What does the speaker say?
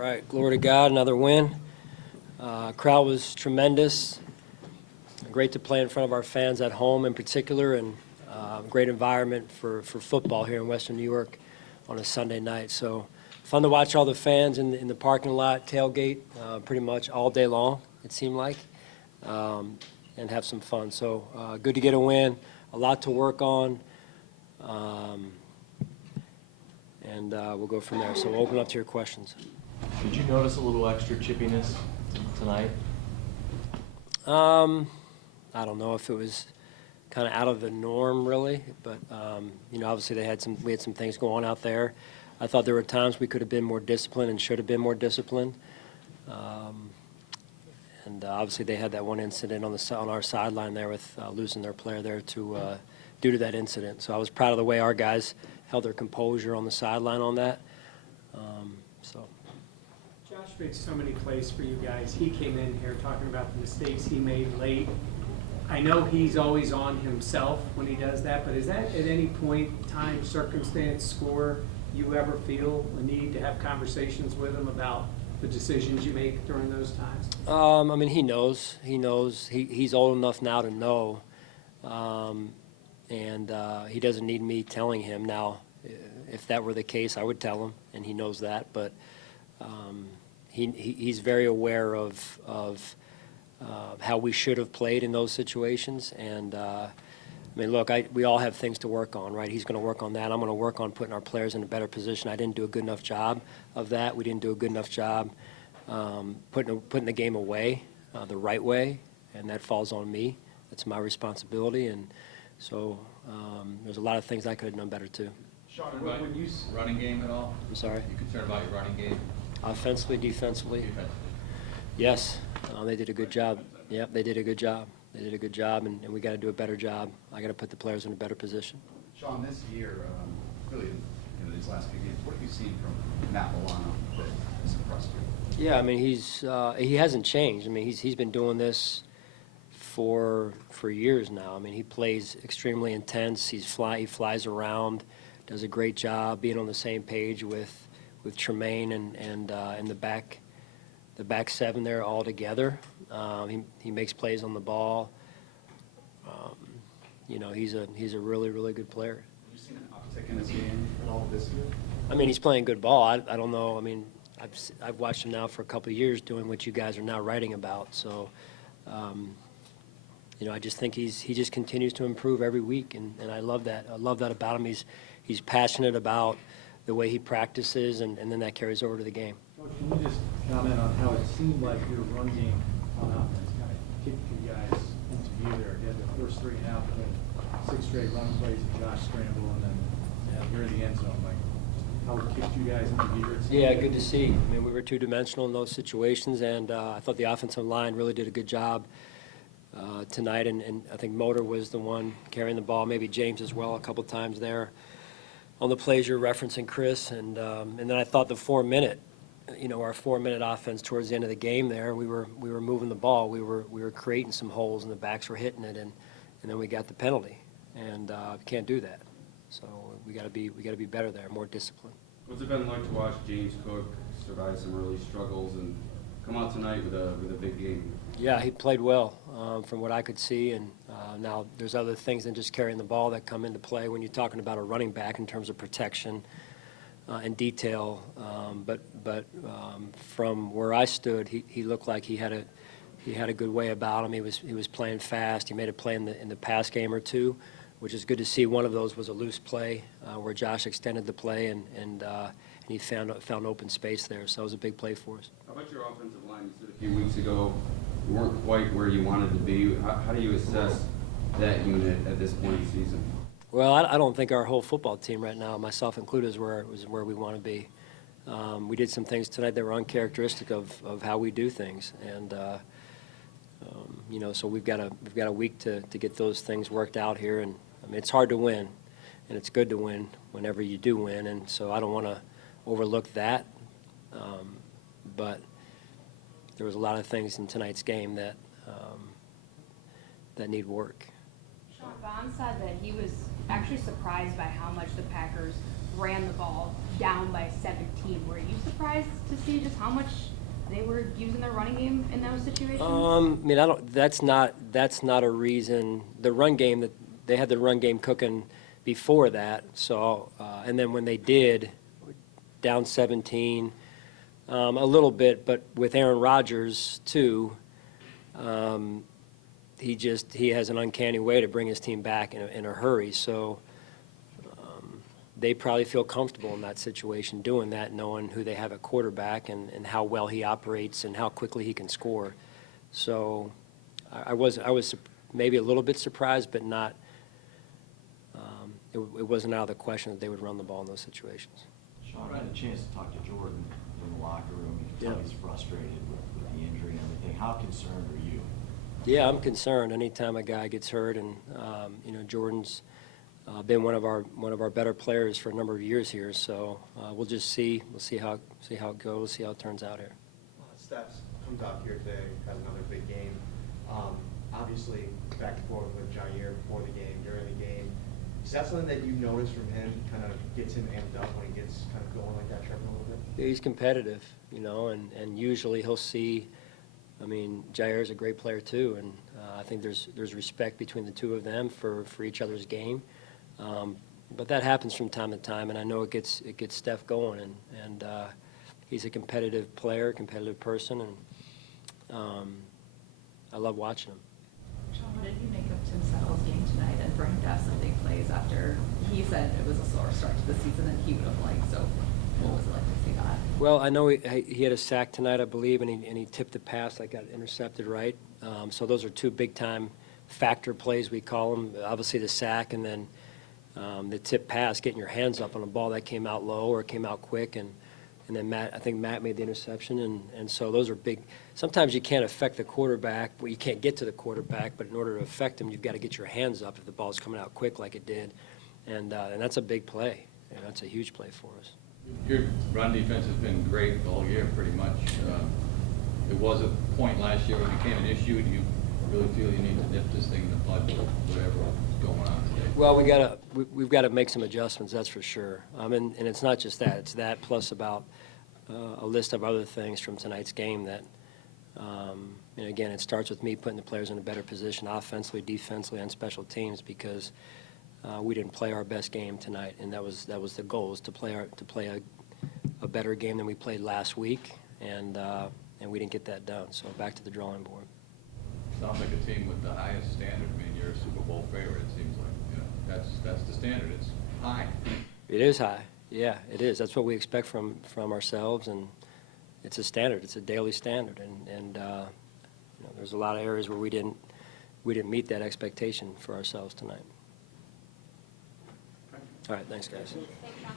right, glory to God, another win. Crowd was tremendous. Great to play in front of our fans at home in particular, and great environment for football here in Western New York on a Sunday night. So fun to watch all the fans in the parking lot, tailgate, pretty much all day long, it seemed like, and have some fun. So good to get a win, a lot to work on, and we'll go from there. So we'll open up to your questions. Did you notice a little extra chippiness tonight? I don't know if it was kind of out of the norm, really, but obviously we had some things going on out there. I thought there were times we could have been more disciplined and should have been more disciplined. And obviously they had that one incident on our sideline there with losing their player there due to that incident. So I was proud of the way our guys held their composure on the sideline on that. Josh made so many plays for you guys. He came in here talking about the mistakes he made late. I know he's always on himself when he does that, but is that at any point, time, circumstance, score, you ever feel a need to have conversations with him about the decisions you make during those times? I mean, he knows. He's old enough now to know, and he doesn't need me telling him. Now, if that were the case, I would tell him, and he knows that. But he's very aware of how we should have played in those situations. And I mean, look, we all have things to work on, right? He's going to work on that. I'm going to work on putting our players in a better position. I didn't do a good enough job of that. We didn't do a good enough job putting the game away the right way, and that falls on me. That's my responsibility. And so there's a lot of things I could have done better too. Sean, when you running game at all? I'm sorry? You concerned about your running game? Offensively, defensively? Yes. They did a good job. Yep, they did a good job. They did a good job, and we got to do a better job. I got to put the players in a better position. Sean, this year, really, these last few games, what have you seen from Matt Milano that has impressed you? Yeah, I mean, he hasn't changed. I mean, he's been doing this for years now. I mean, he plays extremely intense. He flies around, does a great job being on the same page with Tremaine and the back seven there all together. He makes plays on the ball. He's a really, really good player. Have you seen an uptick in his game at all this year? I mean, he's playing good ball. I don't know. I mean, I've watched him now for a couple of years doing what you guys are now writing about. So, I just think he just continues to improve every week, and I love that. I love that about him. He's passionate about the way he practices, and then that carries over to the game. Coach, can you just comment on how it seemed like your run game on offense kind of kicked you guys into view there? You had the first 3.5, but 6 straight run plays, and Josh scramble, and then you're in the end zone. Like, how it kicked you guys into view? Yeah, good to see. I mean, we were two-dimensional in those situations, and I thought the offensive line really did a good job tonight, and I think Motor was the one carrying the ball, maybe James as well a couple times there on the plays you're referencing, Chris, and then I thought the 4-minute, our 4-minute offense towards the end of the game there, we were moving the ball, we were creating some holes, and the backs were hitting it, and then we got the penalty, and can't do that. So we got to be better there, more disciplined. What's it been like to watch James Cook survive some early struggles and come out tonight with a big game? Yeah, he played well from what I could see, and now there's other things than just carrying the ball that come into play when you're talking about a running back in terms of protection and detail. But from where I stood, he looked like he had a good way about him. He was playing fast. He made a play in the pass game or two, which is good to see. One of those was a loose play where Josh extended the play and he found open space there. So it was a big play for us. How about your offensive line? You said a few weeks ago you weren't quite where you wanted to be. How do you assess that unit at this point in the season? Well, I don't think our whole football team right now, myself included, is where we want to be. We did some things tonight that were uncharacteristic of how we do things, and so we've got a week to get those things worked out here. And I mean, it's hard to win, and it's good to win whenever you do win, and so I don't want to overlook that. But there was a lot of things in tonight's game that need work. Sean Vaughn said that he was actually surprised by how much the Packers ran the ball down by 17. Were you surprised to see just how much they were using their running game in those situations? I mean, I don't. That's not a reason. The run game, that they had the run game cooking before that. So and then when they did, down 17, a little bit, but with Aaron Rodgers too. He has an uncanny way to bring his team back in a hurry. So they probably feel comfortable in that situation doing that, knowing who they have at quarterback and how well he operates and how quickly he can score. So I was maybe a little bit surprised, but not. It wasn't out of the question that they would run the ball in those situations. Sean, I had a chance to talk to Jordan in the locker room. You can tell he's frustrated with the injury and everything. How concerned are you? Yeah, I'm concerned. Anytime a guy gets hurt, and Jordan's been one of our better players for a number of years here. So we'll just see. We'll see how it goes. See how it turns out here. Steph comes out here today, has another big game. Obviously, back and forth with Jaire before the game, during the game. Is that something that you notice from him? Kind of gets him amped up when he gets kind of going like that, Trevor, a little bit. Yeah, he's competitive, and usually he'll see. I mean, Jaire's a great player too, and I think there's respect between the two of them for each other's game. But that happens from time to time, and I know it gets Steph going, and he's a competitive player, competitive person, and I love watching him. Sean, what did you make of Tim Settle's game tonight, and for him to have some big plays after he said it was a slower start to the season than he would have liked? So what was it like to see that? Well, I know he had a sack tonight, I believe, and he tipped the pass that got intercepted right. So those are two big-time factor plays, we call them. Obviously the sack, and then the tip pass, getting your hands up on a ball that came out low or came out quick, and then I think Matt made the interception, and so those are big. Sometimes you can't affect the quarterback, well, you can't get to the quarterback, but in order to affect him, you've got to get your hands up if the ball's coming out quick like it did, and that's a big play. That's a huge play for us. Your run defense has been great all year, pretty much. It was a point last year when it became an issue. Do you really feel you need to nip this thing in the bud with whatever is going on today? Well, we've got to make some adjustments, that's for sure. And it's not just that; it's that plus about a list of other things from tonight's game that. And again, it starts with me putting the players in a better position, offensively, defensively, on special teams, because we didn't play our best game tonight, and that was the goal, is to play a better game than we played last week, and we didn't get that done. So back to the drawing board. Sounds like a team with the highest standard. I mean, you're a Super Bowl favorite. It seems like that's the standard. It's high. It is high. Yeah, it is. That's what we expect from ourselves, and it's a standard. It's a daily standard, and there's a lot of areas where we didn't meet that expectation for ourselves tonight. All right, thanks, guys. Thanks, Sean.